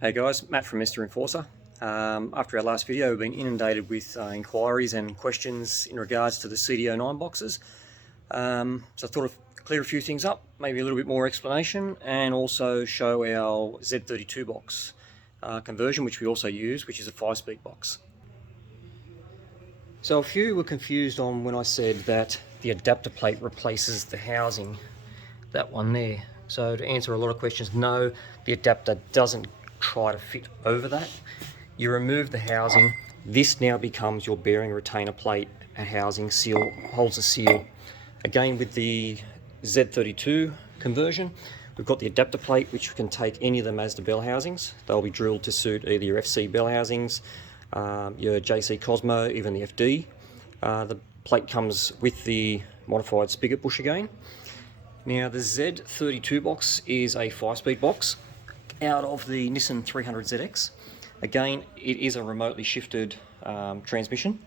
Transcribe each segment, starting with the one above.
Hey guys, Matt from Mr. Enforcer. After our last video, we've been inundated with inquiries and questions in regards to the cd009 boxes. So I thought I'd clear a few things up, maybe a little bit more explanation, and also show our Z32 box conversion, which we also use, which is a 5-speed box. So a few were confused on when I said that the adapter plate replaces the housing, that one there. So to answer a lot of questions, no, the adapter doesn't try to fit over that. You remove the housing, this now becomes your bearing retainer plate and housing seal, holds the seal. Again, with the Z32 conversion, we've got the adapter plate, which can take any of the Mazda bell housings. They'll be drilled to suit either your FC bell housings, your JC Cosmo, even the FD. The plate comes with the modified spigot bush again. Now the Z32 box is a 5-speed box out of the Nissan 300ZX. Again, it is a remotely shifted transmission.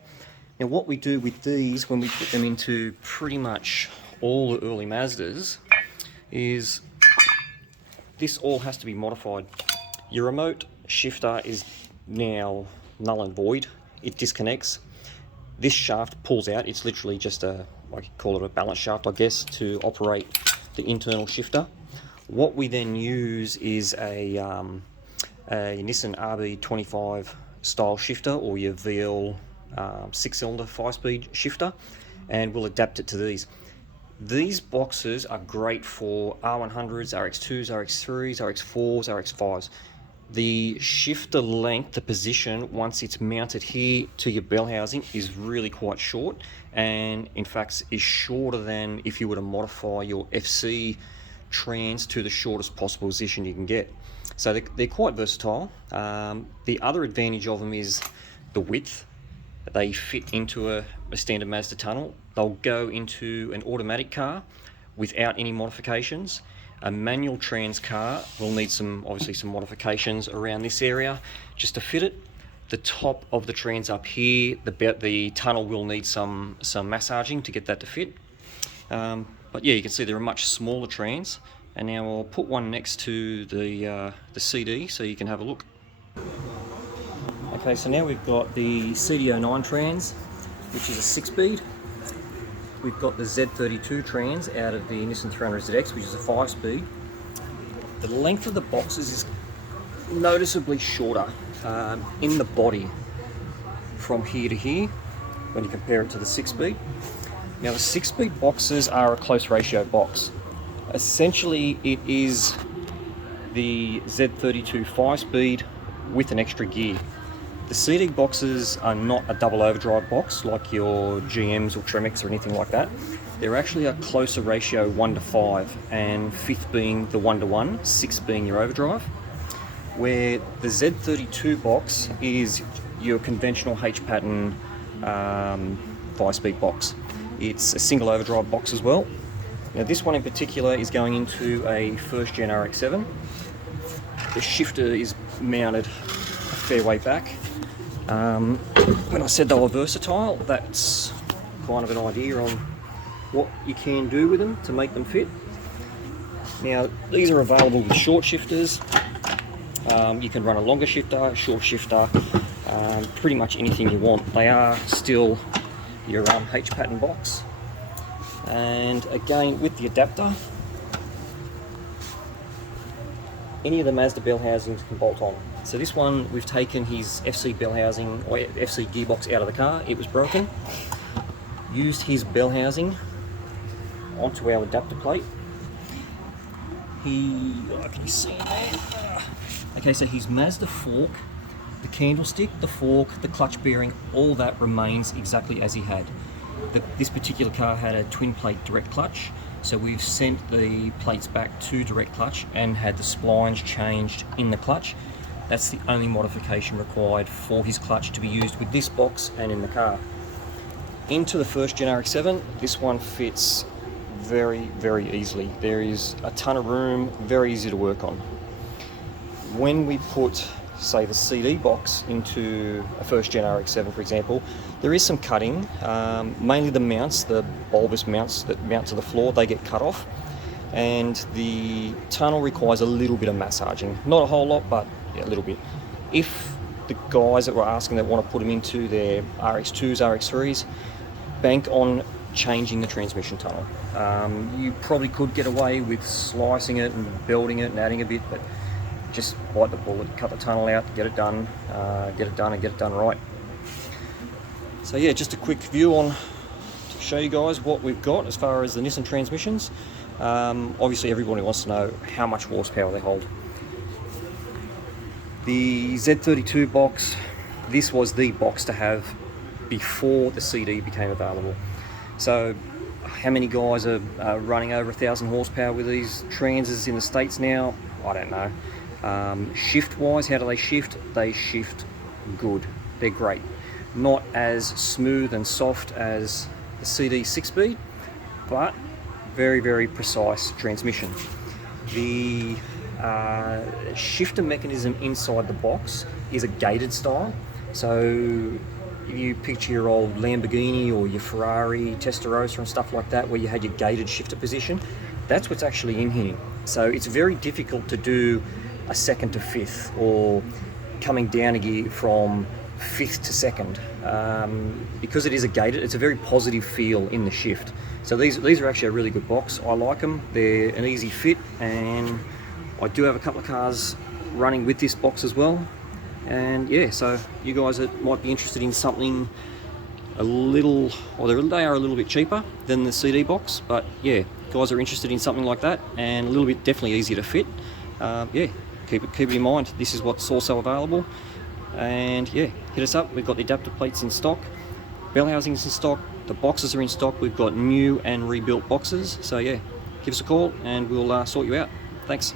Now what we do with these when we put them into pretty much all the early Mazdas is this all has to be modified. Your remote shifter is now null and void. It disconnects. This shaft pulls out. It's literally just I could call it a balance shaft, I guess, to operate the internal shifter. What we then use is a Nissan RB25 style shifter, or your VL 6-cylinder 5-speed shifter, and we'll adapt it to these. These boxes are great for R100s, RX2s, RX3s, RX4s, RX5s. The shifter length, the position, once it's mounted here to your bell housing, is really quite short, and in fact is shorter than if you were to modify your FC trans to the shortest possible position you can get. So they're quite versatile. The other advantage of them is the width. They fit into a standard Mazda tunnel. They'll go into an automatic car without any modifications. A manual trans car will need obviously some modifications around this area just to fit it. The top of the trans up here, the tunnel will need some massaging to get that to fit. But yeah, you can see they're a much smaller trans. And now I'll put one next to the CD so you can have a look. Okay, so now we've got the cd009 trans, which is a 6-speed. We've got the Z32 trans out of the Nissan 300ZX, which is a 5-speed. The length of the boxes is noticeably shorter in the body from here to here when you compare it to the 6-speed. Now the 6-speed boxes are a close ratio box. Essentially it is the Z32 5-speed with an extra gear. The CD boxes are not a double overdrive box like your GMs or Tremix or anything like that. They're actually a closer ratio 1:5, and 5th being the 1:1, 6th being your overdrive. Where the Z32 box is your conventional H-pattern 5-speed box. It's a single overdrive box as well. Now this one in particular is going into a 1st gen RX7. The shifter is mounted a fair way back. When I said they were versatile, that's kind of an idea on what you can do with them to make them fit. Now these are available with short shifters. You can run a longer shifter, short shifter, pretty much anything you want. They are still your H-pattern box. And again, with the adapter, any of the Mazda bell housings can bolt on. So this one, we've taken his FC bell housing, or FC gearbox out of the car. It was broken. Used his bell housing onto our adapter plate. Can you see there? Okay, so his Mazda fork, the candlestick, the fork, the clutch bearing, all that remains exactly as he had. This particular car had a twin plate direct clutch, so we've sent the plates back to direct clutch and had the splines changed in the clutch. That's the only modification required for his clutch to be used with this box and in the car. Into the 1st gen RX7, this one fits very, very easily. There is a ton of room, very easy to work on. When we put, say, the CD box into a 1st gen RX7, for example, there is some cutting. Mainly the mounts, the bulbous mounts that mount to the floor, they get cut off. and the tunnel requires a little bit of massaging. Not a whole lot, but yeah, a little bit. If the guys that were asking that want to put them into their RX2s, RX3s, bank on changing the transmission tunnel. You probably could get away with slicing it and building it and adding a bit, but just bite the bullet, cut the tunnel out, get it done and get it done right. So yeah, just a quick view on to show you guys what we've got as far as the Nissan transmissions. Obviously everybody wants to know how much horsepower they hold. The Z32 box, this was the box to have before the CD became available. So how many guys are running over 1,000 horsepower with these Transits in the States now? I don't know. Shift wise, how do they shift? They shift good. They're great. Not as smooth and soft as the CD 6-speed, but very, very precise transmission. The shifter mechanism inside the box is a gated style. So if you picture your old Lamborghini or your Ferrari Testarossa and stuff like that, where you had your gated shifter position, that's what's actually in here. So it's very difficult to do a second to fifth or coming down a gear from fifth to second. Because it is a gated, it's a very positive feel in the shift. So these are actually a really good box. I like them. They're an easy fit, and I do have a couple of cars running with this box as well. And yeah, so you guys that might be interested in something a little, or they are a little bit cheaper than the CD box, but yeah, guys are interested in something like that and a little bit definitely easier to fit. Yeah, keep it in mind. This is what's also available. And yeah, hit us up. We've got the adapter plates in stock, bell housings in stock, the boxes are in stock. We've got new and rebuilt boxes. So yeah, give us a call and we'll sort you out. Thanks.